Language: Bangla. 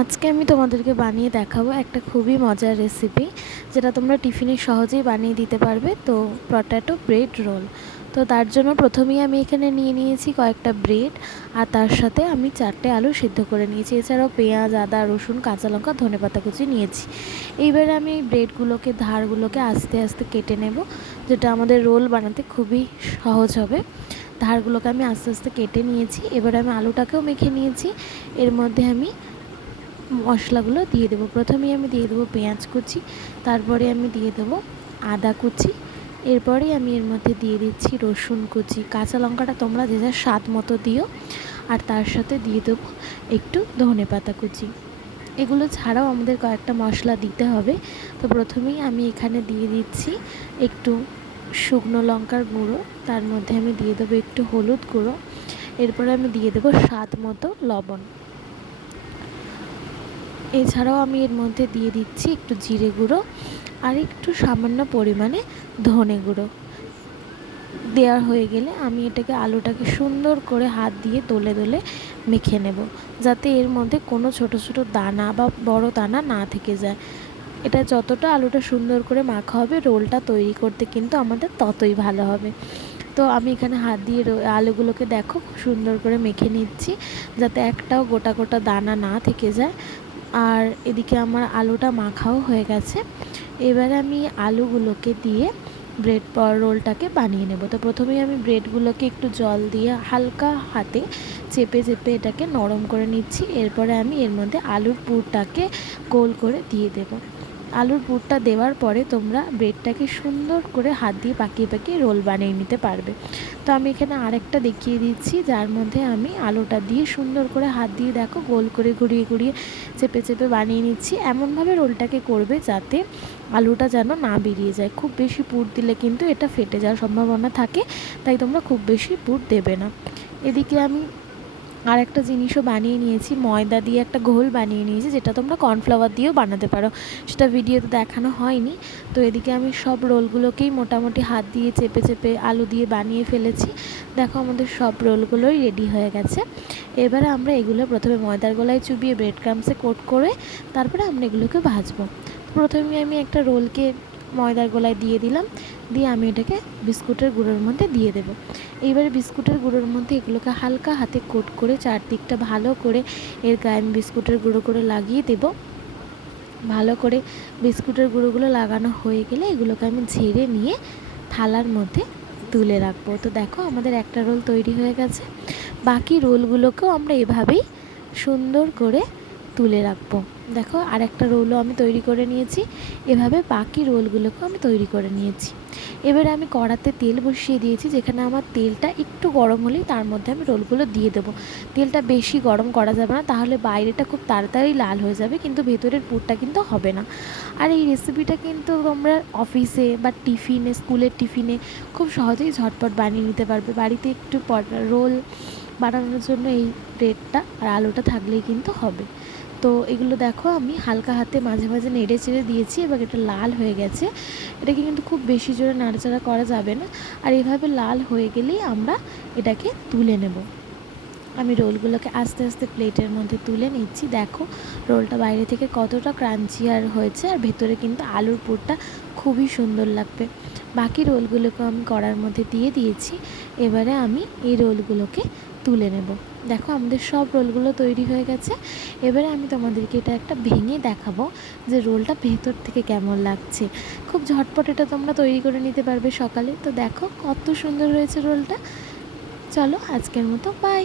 আজকে আমি তোমাদেরকে বানিয়ে দেখাবো একটা খুবই মজার রেসিপি, যেটা তোমরা টিফিনে সহজেই বানিয়ে দিতে পারবে। তো পটেটো ব্রেড রোল। তো তার জন্য প্রথমেই আমি এখানে নিয়ে নিয়েছি কয়েকটা ব্রেড, আর তার সাথে আমি 4টে আলু সিদ্ধ করে নিয়েছি। এছাড়াও পেঁয়াজ, আদা, রসুন, কাঁচা লঙ্কা, ধনেপাতা কুচি নিয়েছি। এইবারে আমি এই ব্রেডগুলোকে, ধারগুলোকে আস্তে আস্তে কেটে নেব, যেটা আমাদের রোল বানাতে খুবই সহজ হবে। ধারগুলোকে আমি আস্তে আস্তে কেটে নিয়েছি। এবার আমি আলুটাকেও মেখে নিয়েছি। এর মধ্যে আমি মশলাগুলো দিয়ে দেবো। প্রথমেই আমি দিয়ে দেবো পেঁয়াজ কুচি, তারপরে আমি দিয়ে দেবো আদা কুচি, এরপরে আমি এর মধ্যে দিয়ে দিচ্ছি রসুন কুচি। কাঁচা লঙ্কাটা তোমরা যে যার স্বাদ মতো দিও, আর তার সাথে দিয়ে দেবো একটু ধনেপাতা কুচি। এগুলো ছাড়াও আমাদের কয়েকটা মশলা দিতে হবে। তো প্রথমেই আমি এখানে দিয়ে দিচ্ছি একটু শুকনো লঙ্কার গুঁড়ো, তার মধ্যে আমি দিয়ে দেবো একটু হলুদ গুঁড়ো, এরপরে আমি দিয়ে দেবো স্বাদ মতো লবণ। এছাড়াও আমি এর মধ্যে দিয়ে দিচ্ছি একটু জিরে গুঁড়ো আর একটু সামান্য পরিমাণে ধনে গুঁড়ো। দেওয়া হয়ে গেলে আমি এটাকে, আলুটাকে সুন্দর করে হাত দিয়ে দোলে দোলে মেখে নেব, যাতে এর মধ্যে কোনো ছোট ছোট দানা বা বড় দানা না থেকে যায়। এটা যতটা আলুটা সুন্দর করে মাখা হবে, রোলটা তৈরি করতে কিন্তু আমাদের ততই ভালো হবে। তো আমি এখানে হাত দিয়ে আলুগুলোকে দেখো খুব সুন্দর করে মেখে নিচ্ছি, যাতে একটাও গোটা গোটা দানা না থেকে যায়। আর এদিকে আমার আলুটা মাখাও হয়ে গেছে। এবারে আমি আলুগুলোকে দিয়ে ব্রেড রোলটাকে বানিয়ে নেব। তো প্রথমেই আমি ব্রেডগুলোকে একটু জল দিয়ে হালকা হাতে চেপে চেপে এটাকে নরম করে নিচ্ছি। এরপরে আমি এর মধ্যে আলুর পুরটাকে গোল করে দিয়ে দেব। আলুর পুরটা দেওয়ার পরে তোমরা ব্রেডটাকে সুন্দর করে হাত দিয়ে পাকিয়ে পাকিয়ে রোল বানিয়ে নিতে পারবে। তো আমি এখানে আরেকটা দেখিয়ে দিচ্ছি, যার মধ্যে আমি আলুটা দিয়ে সুন্দর করে হাত দিয়ে দেখো গোল করে ঘুরিয়ে ঘুরিয়ে চেপে চেপে বানিয়ে নিচ্ছি। এমনভাবে রোলটাকে করবে যাতে আলুটা যেন না বেরিয়ে যায়। খুব বেশি পুর দিলে কিন্তু এটা ফেটে যাওয়ার সম্ভাবনা থাকে, তাই তোমরা খুব বেশি পুর দেবে না। এদিকে আমি আর একটা জিনিসও বানিয়ে নিয়েছি, ময়দা দিয়ে একটা ঘোল বানিয়ে নিয়েছি, যেটা তোমরা কর্নফ্লাওয়ার দিয়েও বানাতে পারো, সেটা ভিডিওতে দেখানো হয়নি। তো এদিকে আমি সব রোলগুলোকেই মোটামুটি হাত দিয়ে চেপে চেপে আলু দিয়ে বানিয়ে ফেলেছি। দেখো আমাদের সব রোলগুলোই রেডি হয়ে গেছে। এবারে আমরা এগুলো প্রথমে ময়দার গোলায় চুবিয়ে ব্রেড ক্রাম্বসে কোট করে তারপরে আমরা এগুলোকে ভাজবো। প্রথমে আমি একটা রোলকে ময়দার গোলায় দিয়ে দিলাম, দিয়ে আমি এটাকে বিস্কুটের গুঁড়োর মধ্যে দিয়ে দেবো। এইবারে বিস্কুটের গুঁড়োর মধ্যে এগুলোকে হালকা হাতে কোট করে চারদিকটা ভালো করে এর গায়ে আমি বিস্কুটের গুঁড়ো করে লাগিয়ে দেব। ভালো করে বিস্কুটের গুঁড়োগুলো লাগানো হয়ে গেলে এগুলোকে আমি ঝেড়ে নিয়ে থালার মধ্যে তুলে রাখবো। তো দেখো আমাদের একটা রোল তৈরি হয়ে গেছে। বাকি রোলগুলোকেও আমরা এভাবেই সুন্দর করে তুলে রাখবো। দেখো আরেকটা রোলও আমি তৈরি করে নিয়েছি। এভাবে বাকি রোলগুলোকেও আমি তৈরি করে নিয়েছি। এবারে আমি কড়াতে তেল বসিয়ে দিয়েছি, যেখানে আমার তেলটা একটু গরম হলেই তার মধ্যে আমি রোলগুলো দিয়ে দেবো। তেলটা বেশি গরম করা যাবে না, তাহলে বাইরেটা খুব তাড়াতাড়ি লাল হয়ে যাবে, কিন্তু ভেতরের পুরটা কিন্তু হবে না। আর এই রেসিপিটা কিন্তু তোমরা অফিসে বা টিফিনে, স্কুলের টিফিনে খুব সহজেই ঝটপট বানিয়ে নিতে পারবে। বাড়িতে একটু রোল বানানোর জন্য এই ব্রেডটা আর আলুটা থাকলেই কিন্তু হবে। তো এগুলো দেখো আমি হালকা হাতে মাঝে মাঝে নেড়ে চেড়ে দিয়েছি, এবার এটা লাল হয়ে গেছে। এটাকে কিন্তু খুব বেশি জোরে নাড়াচাড়া করা যাবে না। আর এভাবে লাল হয়ে গেলেই আমরা এটাকে তুলে নেব। আমি রোলগুলোকে আস্তে আস্তে প্লেটের মধ্যে তুলে নিচ্ছি। দেখো রোলটা বাইরে থেকে কতটা ক্রাঞ্চি আর হয়েছে, আর ভেতরে কিন্তু আলুর পুরটা খুবই সুন্দর লাগবে। বাকি রোলগুলোকে আমি কড়ার মধ্যে দিয়ে দিয়েছি। এবারে আমি এই রোলগুলোকে তুলে নেব। দেখো আমাদের সব রোলগুলো তৈরি হয়ে গেছে। এবারে আমি তোমাদেরকে এটা একটা ভেঙে দেখাবো যে রোলটা ভেতর থেকে কেমন লাগছে। খুব ঝটপট এটা তোমরা তৈরি করে নিতে পারবে সকালে। তো দেখো কত সুন্দর হয়েছে রোলটা। চলো আজকের মতো বাই।